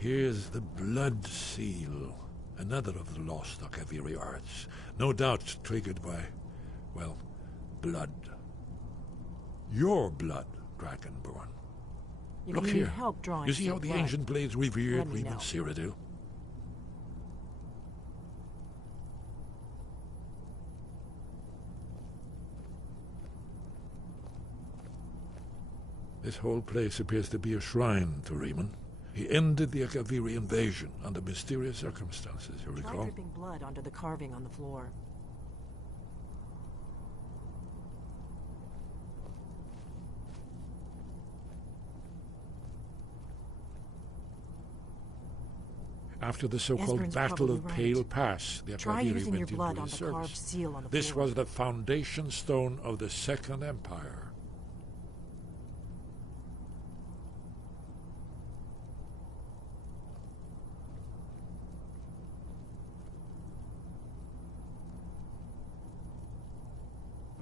Here's the Blood Seal, another of the lost Akaviri arts, no doubt triggered by, well, blood. Your blood, Dragonborn. Look If you here. need help drawing You see how some the blood, ancient blades revered let me Reman know. Cyrodiil? This whole place appears to be a shrine to Reman. He ended the Akaviri invasion under mysterious circumstances, you Try recall? dripping blood onto the carving on the floor. After the so-called Esbern's Battle probably of right. Pale Pass, the Try Akaviri using your went blood into on his the carved service. seal on the This floor. was the foundation stone of the Second Empire.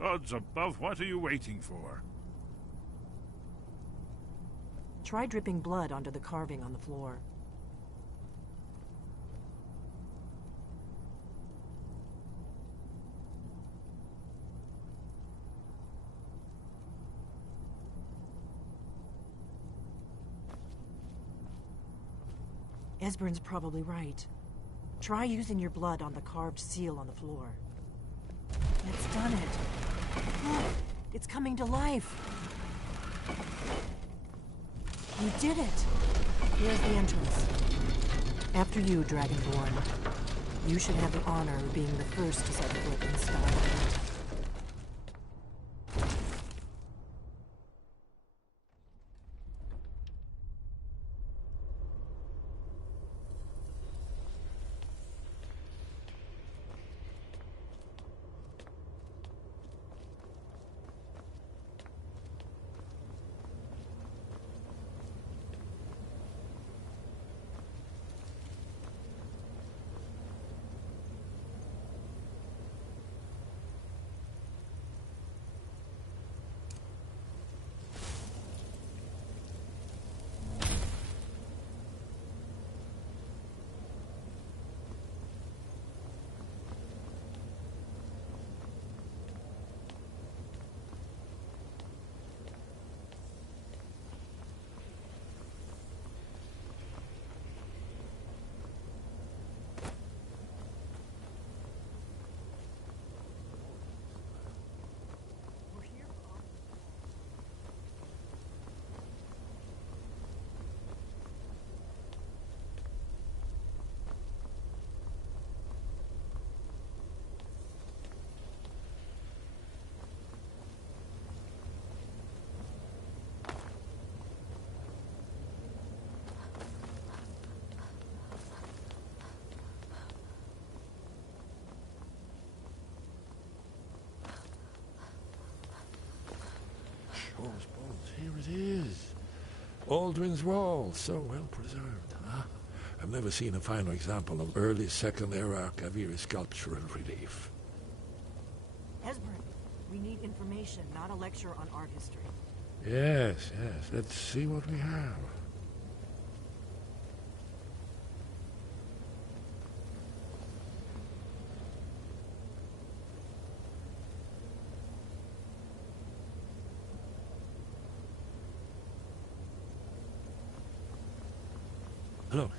Odds above, what are you waiting for? Try dripping blood onto the carving on the floor. Esbern's probably right. Try using your blood on the carved seal on the floor. It's done it. Look, it's coming to life. You did it. Here's the entrance. After you, Dragonborn. You should have the honor of being the first to set foot in Skyrim. Shaw's bones, here it is. Aldrin's Wall, so well preserved. Huh? I've never seen a finer example of early Second Era Akaviri sculptural relief. Esbern, we need information, not a lecture on art history. Yes, yes. Let's see what we have. Look,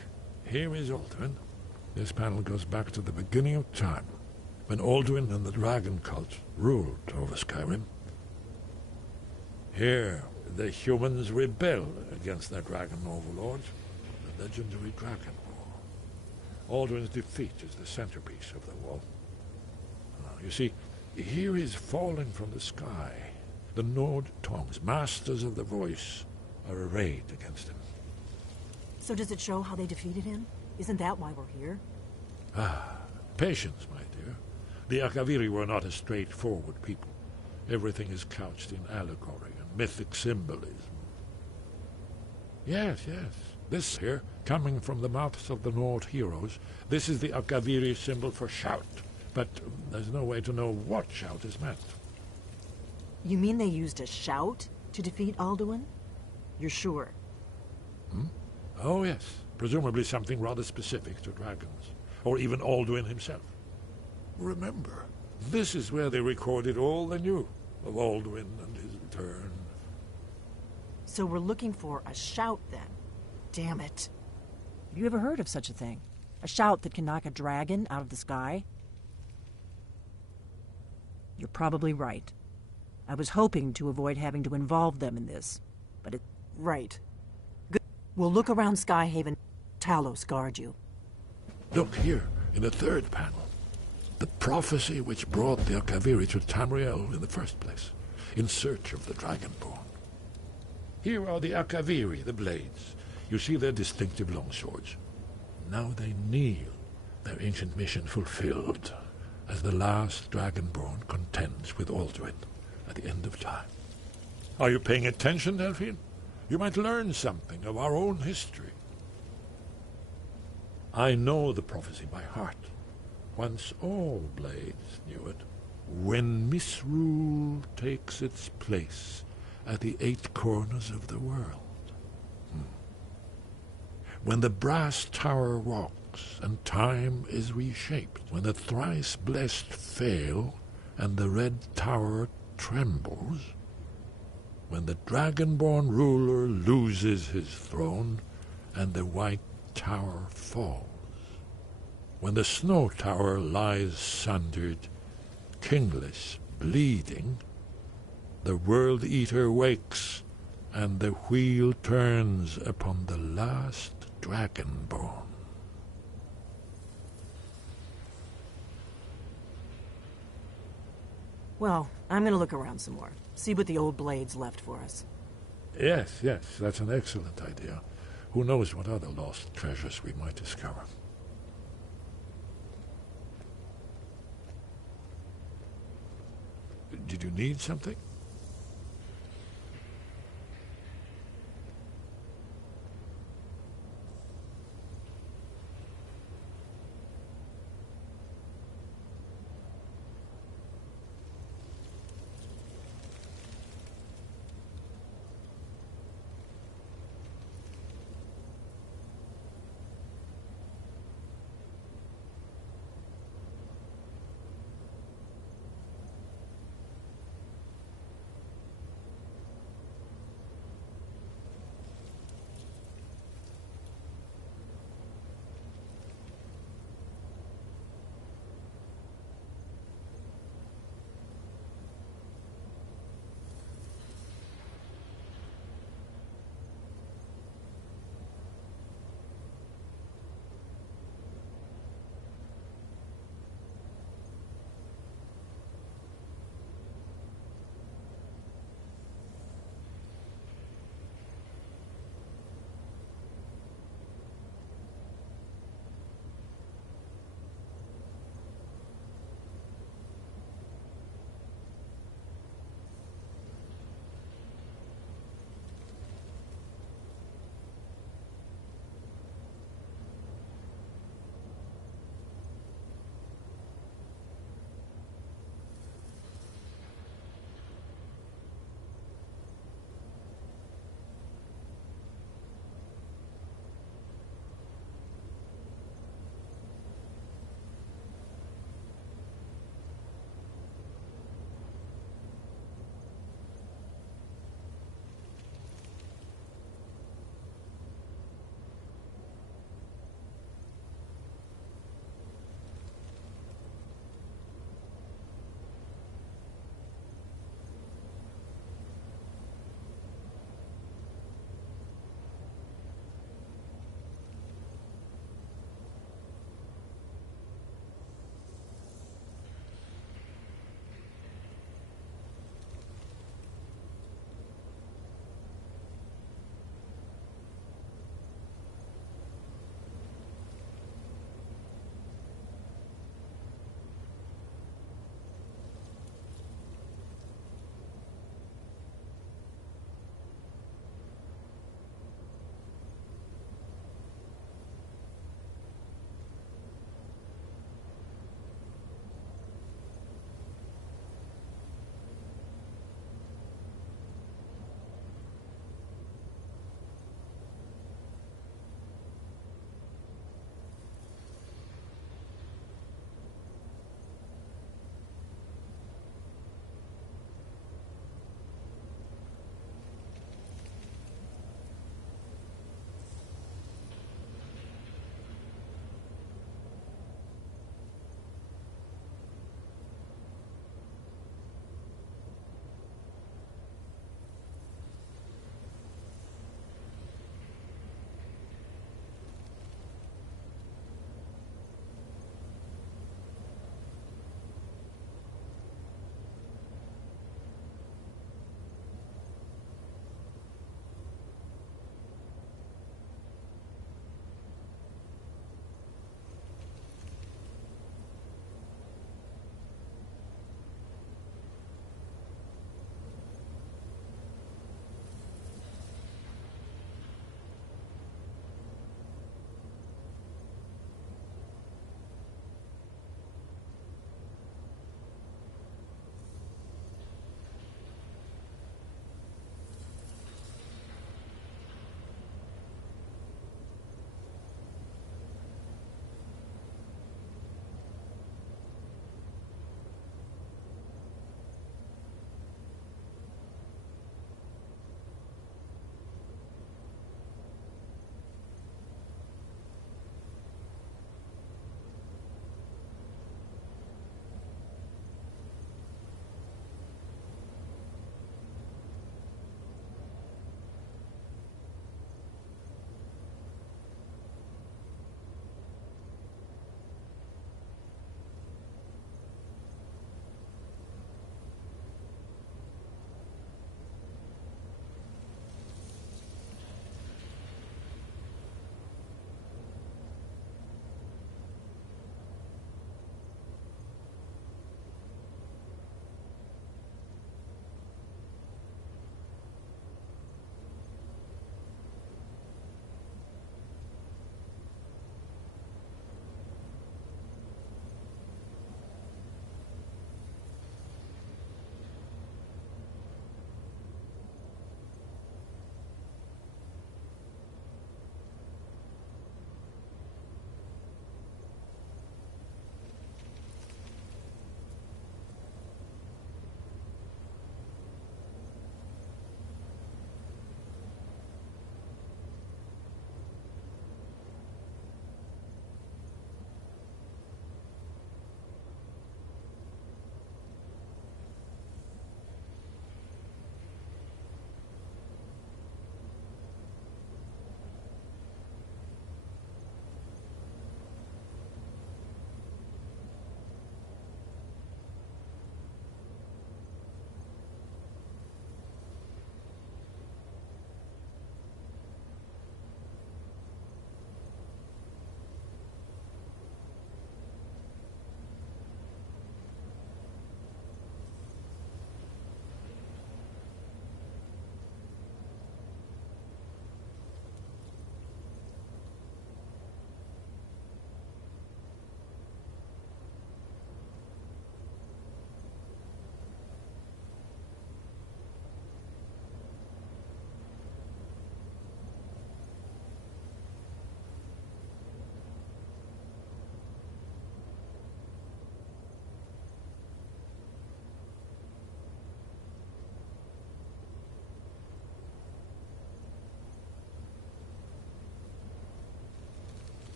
here is Alduin. This panel goes back to the beginning of time, when Alduin and the dragon cult ruled over Skyrim. Here, the humans rebel against their dragon overlords, the legendary Dragon War. Alduin's defeat is the centerpiece of the wall. You see, here is falling from the sky. The Nord tongues, masters of the voice, are arrayed against him. So does it show how they defeated him? Isn't that why we're here? Ah, patience, my dear. The Akaviri were not a straightforward people. Everything is couched in allegory and mythic symbolism. Yes, yes. This here, coming from the mouths of the Nord heroes, this is the Akaviri symbol for shout. But there's no way to know what shout is meant. You mean they used a shout to defeat Alduin? You're sure? Oh, yes. Presumably something rather specific to dragons, or even Alduin himself. Remember, this is where they recorded all they knew of Alduin and his return. So we're looking for a shout then. Damn it. Have you ever heard of such a thing? A shout that can knock a dragon out of the sky? You're probably right. I was hoping to avoid having to involve them in this, but it... Right. Good. We'll look around Skyhaven. Talos guard you. Look here, in the third panel. The prophecy which brought the Akaviri to Tamriel in the first place, in search of the Dragonborn. Here are the Akaviri, the blades. You see their distinctive longswords. Now they kneel, their ancient mission fulfilled, as the last Dragonborn contends with Alduin at the end of time. Are you paying attention, Delphine? You might learn something of our own history. I know the prophecy by heart. Once all blades knew it. When misrule takes its place at the 8 corners of the world. When the brass tower rocks and time is reshaped. When the thrice blessed fail and the red tower trembles. When the dragonborn ruler loses his throne and the white tower falls. When the snow tower lies sundered, kingless, bleeding, the world eater wakes and the wheel turns upon the last dragonborn. Well, I'm gonna look around some more. See what the old blades left for us. Yes, that's an excellent idea. Who knows what other lost treasures we might discover. Did you need something?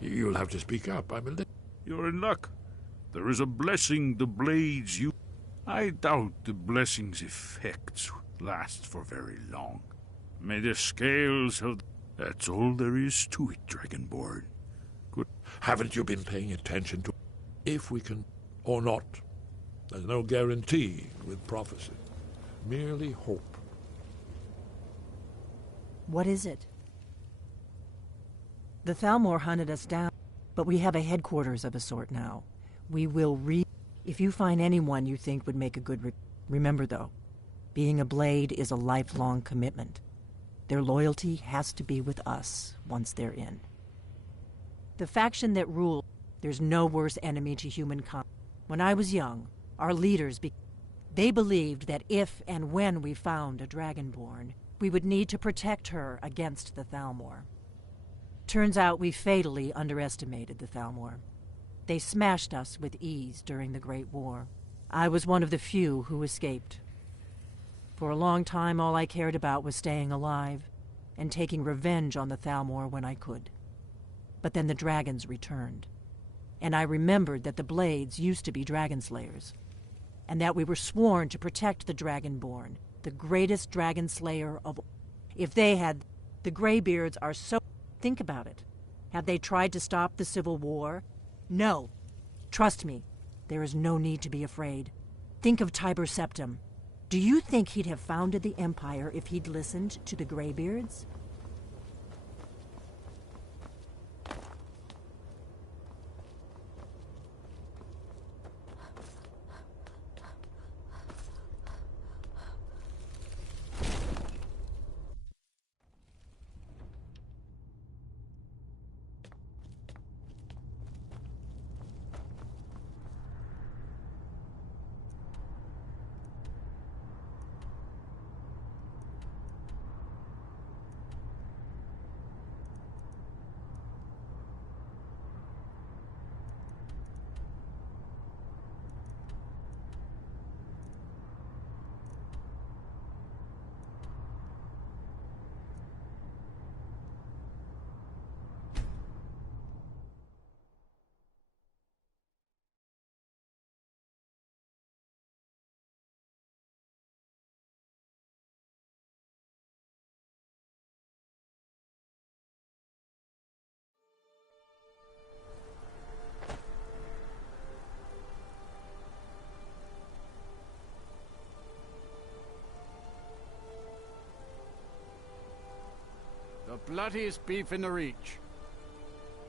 You'll have to speak up. I'm a little... You're in luck. There is a blessing the blades you... I doubt the blessing's effects last for very long. May the scales of... That's all there is to it, Dragonborn. Good. Haven't you been paying attention to... If we can... or not. There's no guarantee with prophecy. Merely hope. What is it? The Thalmor hunted us down, but we have a headquarters of a sort now. We will If you find anyone you think would make a good remember, though, being a blade is a lifelong commitment. Their loyalty has to be with us once they're in. The faction that rules, there's no worse enemy to humankind. When I was young, our leaders, they believed that if and when we found a Dragonborn, we would need to protect her against the Thalmor. Turns out we fatally underestimated the Thalmor. They smashed us with ease during the Great War. I was one of the few who escaped. For a long time, all I cared about was staying alive and taking revenge on the Thalmor when I could. But then the dragons returned, and I remembered that the Blades used to be dragon slayers, and that we were sworn to protect the Dragonborn, the greatest dragon slayer of all. If they had... The Greybeards are so... Think about it. Have they tried to stop the Civil War? No. Trust me, there is no need to be afraid. Think of Tiber Septim. Do you think he'd have founded the Empire if he'd listened to the Greybeards? The bloodiest beef in the Reach.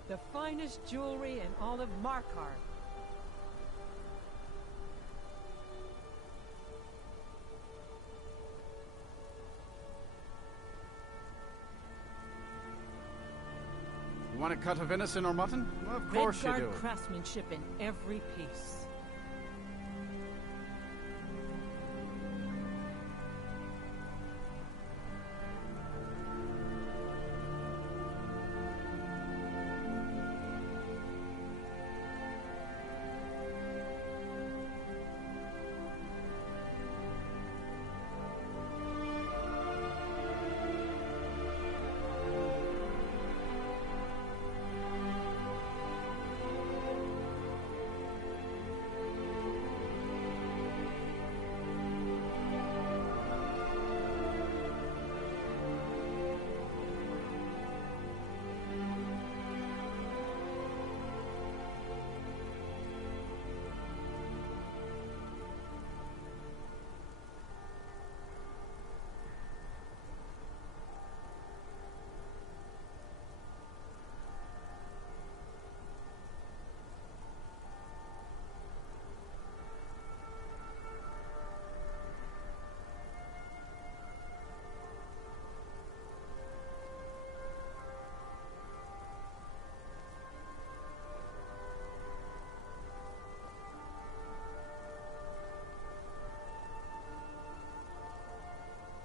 The finest jewelry in all of Markarth. You want a cut of venison or mutton? Well, of course you do. Redguard craftsmanship in every piece.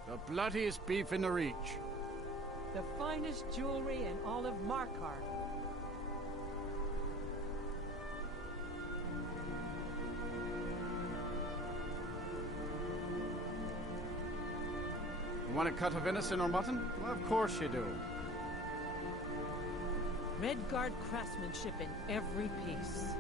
The bloodiest beef in the Reach. The finest jewelry in all of Markarth. You want a cut of venison or mutton? Well, of course you do. Redguard craftsmanship in every piece.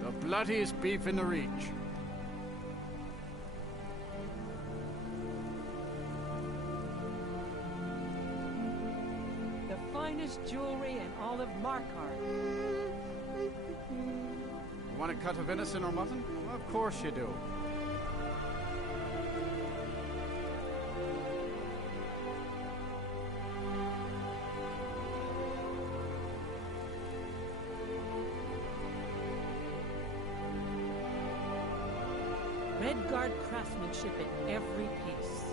The bloodiest beef in the Reach. The finest jewelry in all of Markarth. You want a cut of venison or mutton? Well, of course you do. Redguard craftsmanship in every piece.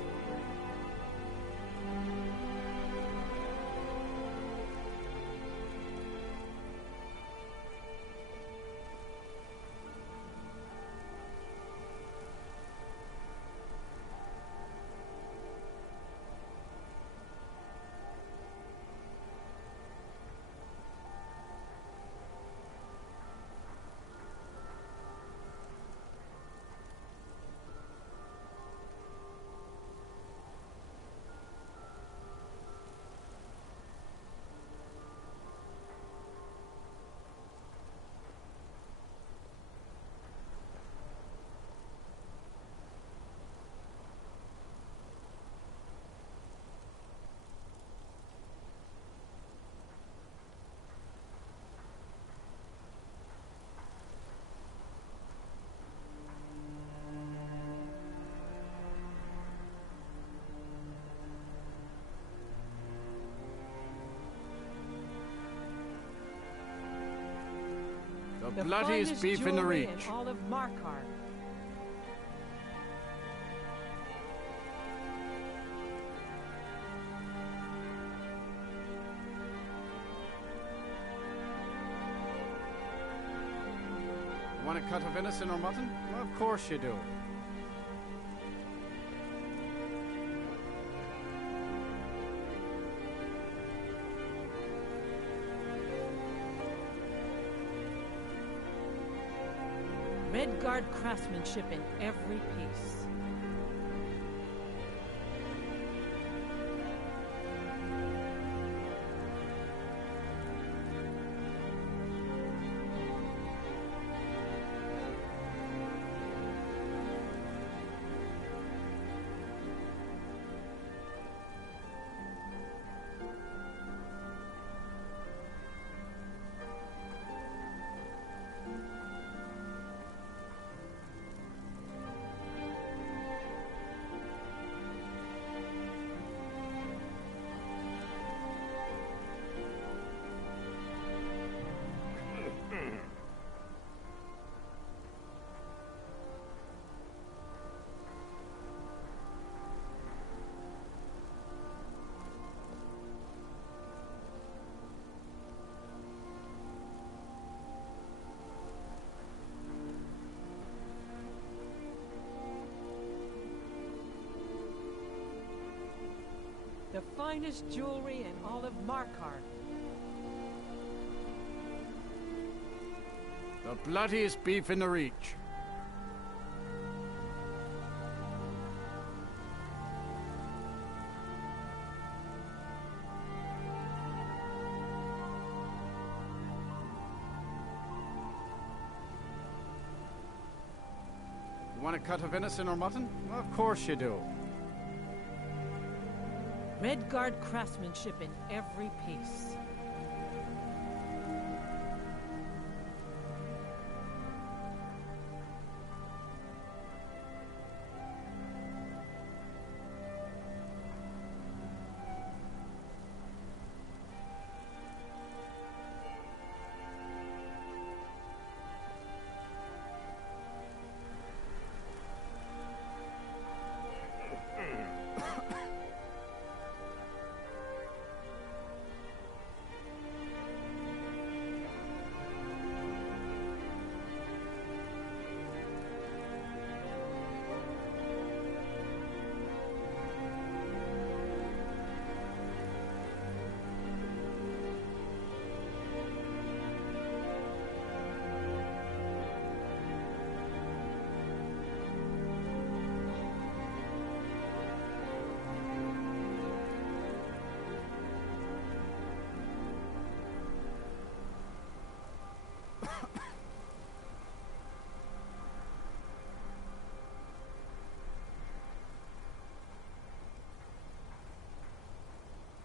The bloodiest beef in the Reach. In all of Markarth. You want a cut of venison or mutton? Well, of course you do. Redguard craftsmanship in every piece. The finest jewelry in all of Markarth. The bloodiest beef in the Reach. Want a cut of venison or mutton? Well, of course you do. Redguard craftsmanship in every piece.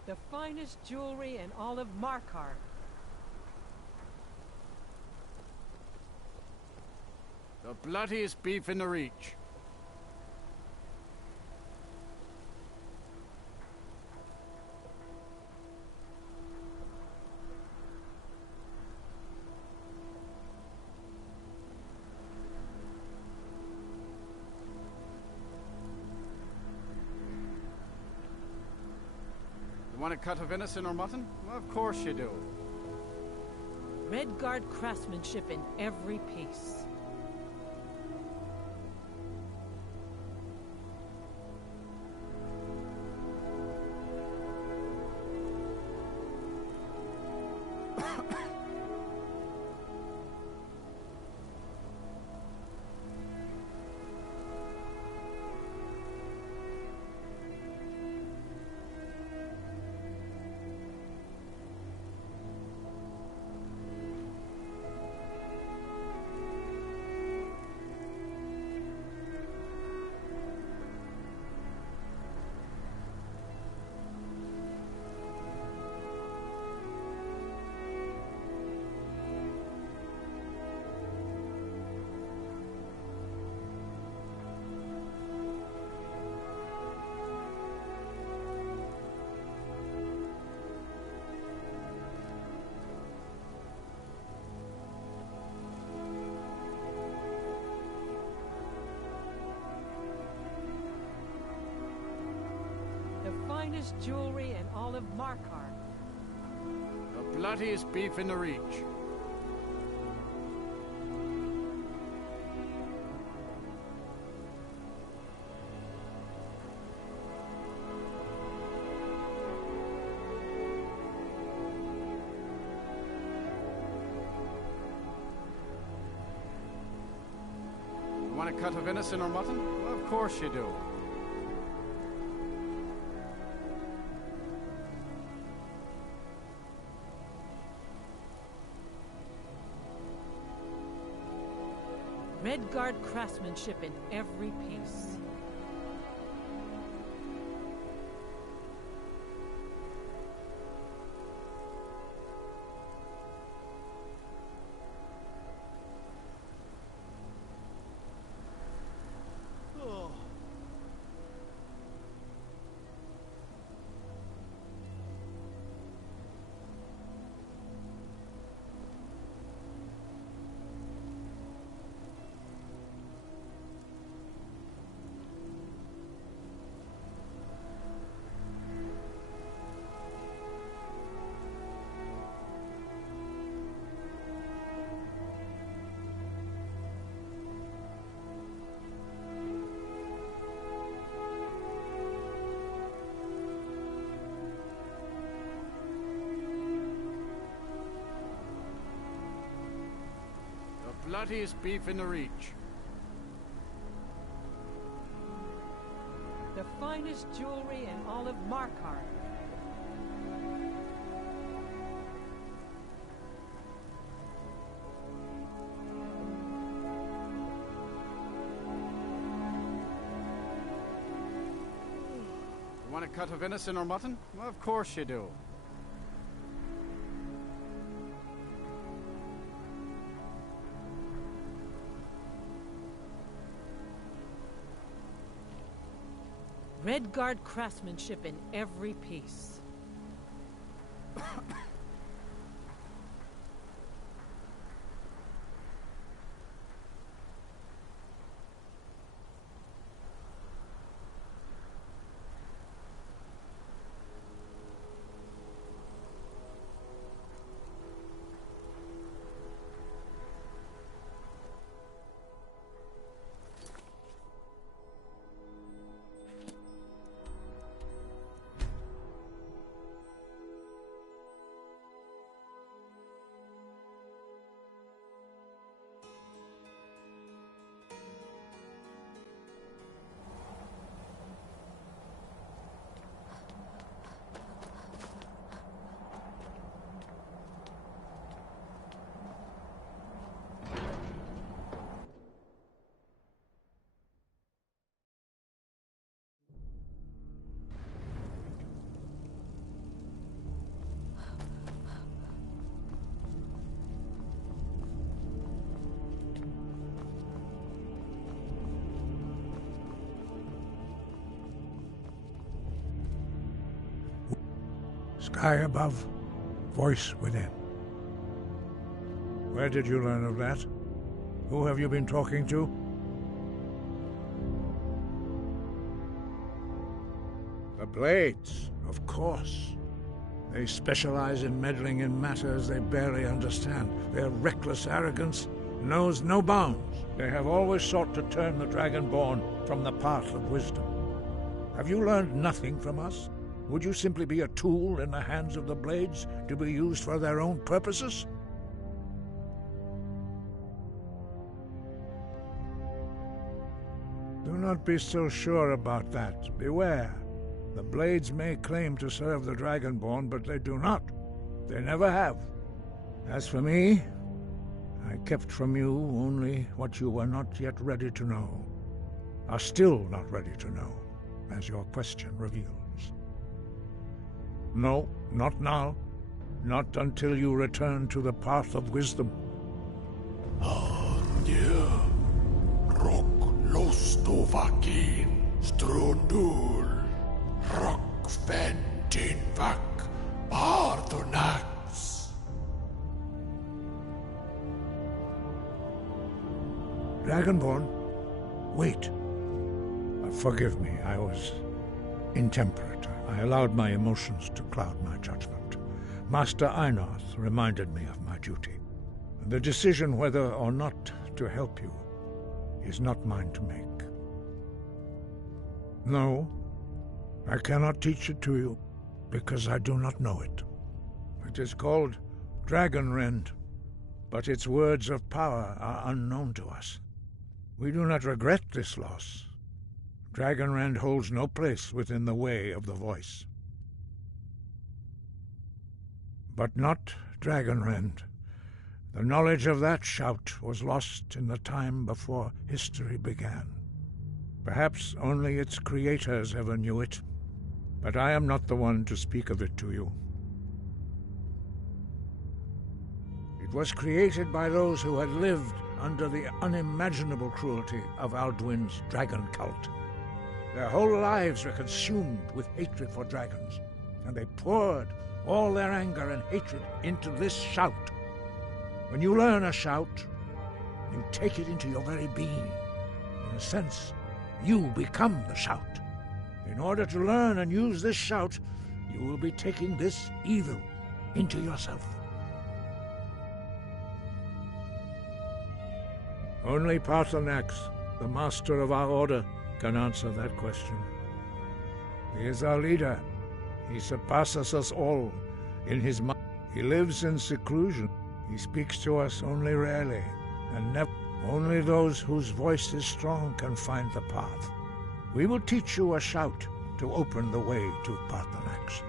The finest jewelry in all of Markarth. The bloodiest beef in the Reach. Want a cut of venison or mutton? Well, of course you do. Redguard craftsmanship in every piece. The finest jewelry in all of Markarth. The bloodiest beef in the Reach. Want a cut of venison or mutton? Well, of course you do. Redguard craftsmanship in every piece. Bloodiest beef in the Reach. The finest jewelry in all of Markarth. cut of venison or mutton? Well, of course you do. Redguard craftsmanship in every piece. Sky above, voice within. Where did you learn of that? Who have you been talking to? The Blades, of course. They specialize in meddling in matters they barely understand. Their reckless arrogance knows no bounds. They have always sought to turn the Dragonborn from the path of wisdom. Have you learned nothing from us? Would you simply be a tool in the hands of the Blades to be used for their own purposes? Do not be so sure about that. Beware. The Blades may claim to serve the Dragonborn, but they do not. They never have. As for me, I kept from you only what you were not yet ready to know. Are still not ready to know, as your question reveals. No, not now. Not until you return to the path of wisdom. Lostovakin, Strundul, Rockventinvak, Pardonax. Dragonborn, wait. Forgive me, I was intemperate. I allowed my emotions to cloud my judgment. Master Einarth reminded me of my duty. The decision whether or not to help you is not mine to make. No, I cannot teach it to you, because I do not know it. It is called Dragonrend, but its words of power are unknown to us. We do not regret this loss. Dragonrend holds no place within the way of the voice. But not Dragonrend. The knowledge of that shout was lost in the time before history began. Perhaps only its creators ever knew it, but I am not the one to speak of it to you. It was created by those who had lived under the unimaginable cruelty of Alduin's dragon cult. Their whole lives were consumed with hatred for dragons, and they poured all their anger and hatred into this shout. When you learn a shout, you take it into your very being. In a sense, you become the shout. In order to learn and use this shout, you will be taking this evil into yourself. Only Parthenax, the master of our order, can answer that question. He is our leader. He surpasses us all in his mind. He lives in seclusion. He speaks to us only rarely, and never. Only those whose voice is strong can find the path. We will teach you a shout to open the way to Parthenax.